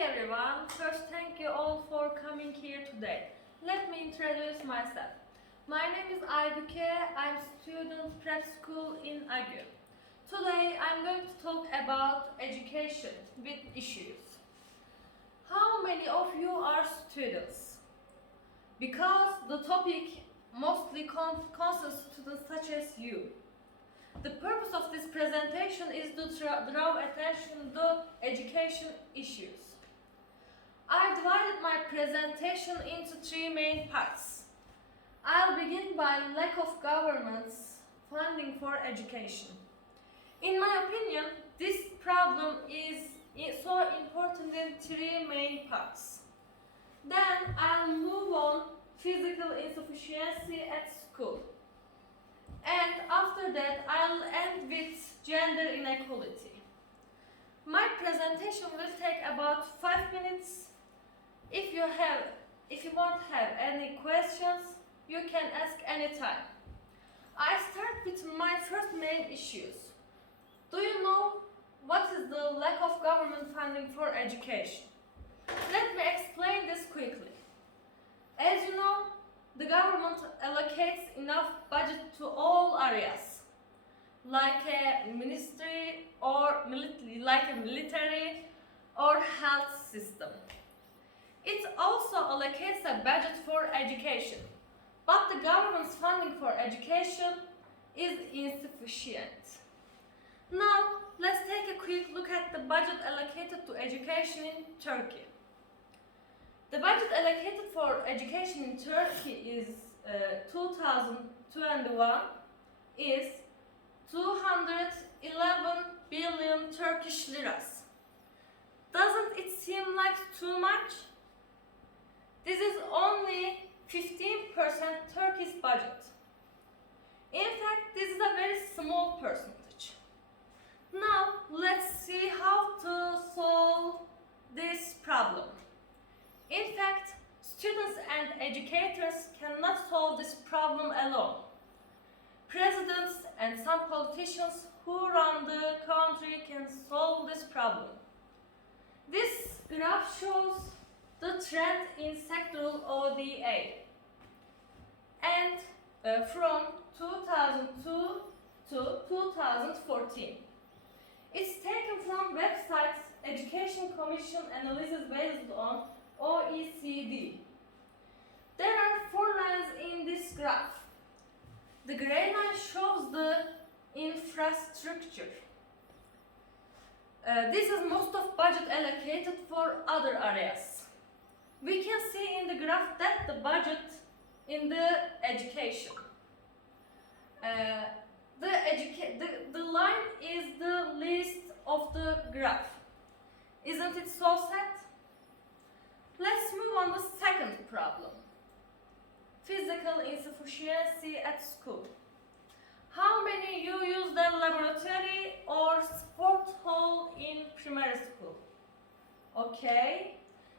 everyone. First, thank you all for coming here today. Let me introduce myself. My name is Aybuke. I'm student prep school in Aybuke. Today, I'm going to talk about education with issues. How many of you are students? Because the topic mostly concerns students such as you. The purpose of this presentation is to draw attention to education issues. I divided my presentation into three main parts. I'll begin by lack of government's funding for education. In my opinion, this problem is so important in three main parts. Then I'll move on physical insufficiency at school. And after that, I'll end with gender inequality. My presentation will take about 5 minutes. If you won't have any questions, you can ask anytime. I start with my first main issues. Do you know what is the lack of government funding for education? Let me explain this quickly. As you know, the government allocates enough budget to all areas, like a ministry or military or health system. It also allocates a budget for education, but the government's funding for education is insufficient. Now, let's take a quick look at the budget allocated to education in Turkey. The budget allocated for education in Turkey is 2021 is 211 billion Turkish liras. Doesn't it seem like too much? This is only 15% Turkey's budget. In fact, this is a very small percentage. Now, let's see how to solve this problem. In fact, students and educators cannot solve this problem alone. Presidents and some politicians who run the country can solve this problem. This graph shows the trend in sectoral ODA. And from 2002 to 2014. It's taken from websites Education Commission analysis based on OECD. There are 4 lines in this graph. The gray line shows the infrastructure. This is most of budget allocated for other areas. We can see in the graph that the budget in the education. The line is the least of the graph. Isn't it so sad? Let's move on to the second problem. Physical insufficiency at school. How many you use the laboratory or sport hall in primary school? Okay,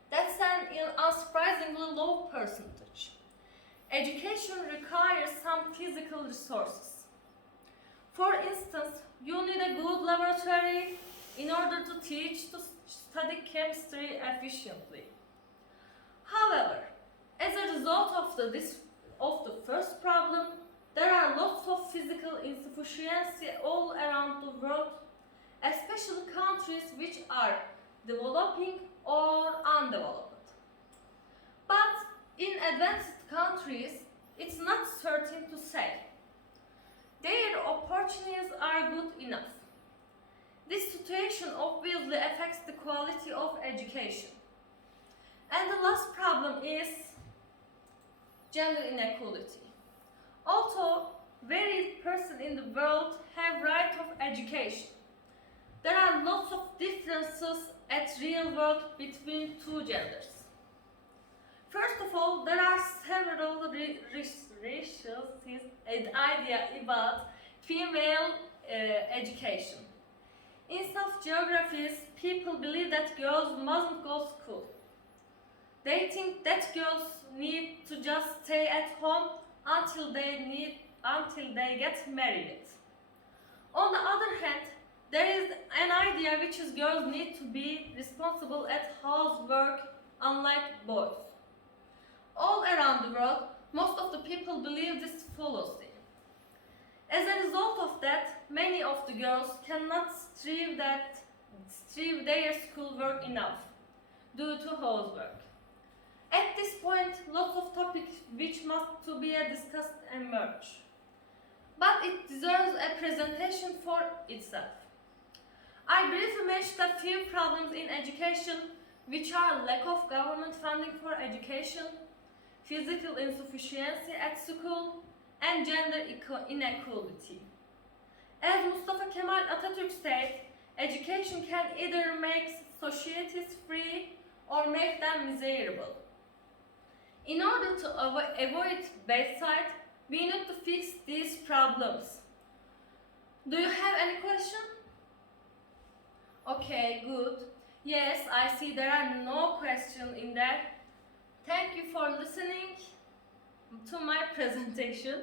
that's an unsurprisingly low percentage. Education requires some physical resources. For instance, you need a good laboratory in order to study chemistry efficiently. However, as a result of the first problem, there are lots of physical insufficiency all around the world, especially countries which are developing or undeveloped. But in advanced countries, it's not certain to say. Their opportunities are good enough. This situation obviously affects the quality of education. And the last problem is gender inequality. Although varied persons in the world have right of education, there are lots of differences at real world between two genders. First of all, there are several ratios and ideas about female education. In some geographies, people believe that girls mustn't go to school. They think that girls need to just stay at home until they get married. On the other hand, There is an idea which is girls need to be responsible at housework unlike boys. All around the world, most of the people believe this fallacy. As a result of that, many of the girls cannot strive their schoolwork enough due to housework. At this point, lots of topics which must to be discussed emerge. But it deserves a presentation for itself. I briefly mentioned a few problems in education, which are lack of government funding for education, physical insufficiency at school, and gender inequality. As Mustafa Kemal Atatürk said, education can either make societies free or make them miserable. In order to avoid bad side, we need to fix these problems. Do you have any question? Okay, good. Yes, I see there are no questions in there. Thank you for listening to my presentation.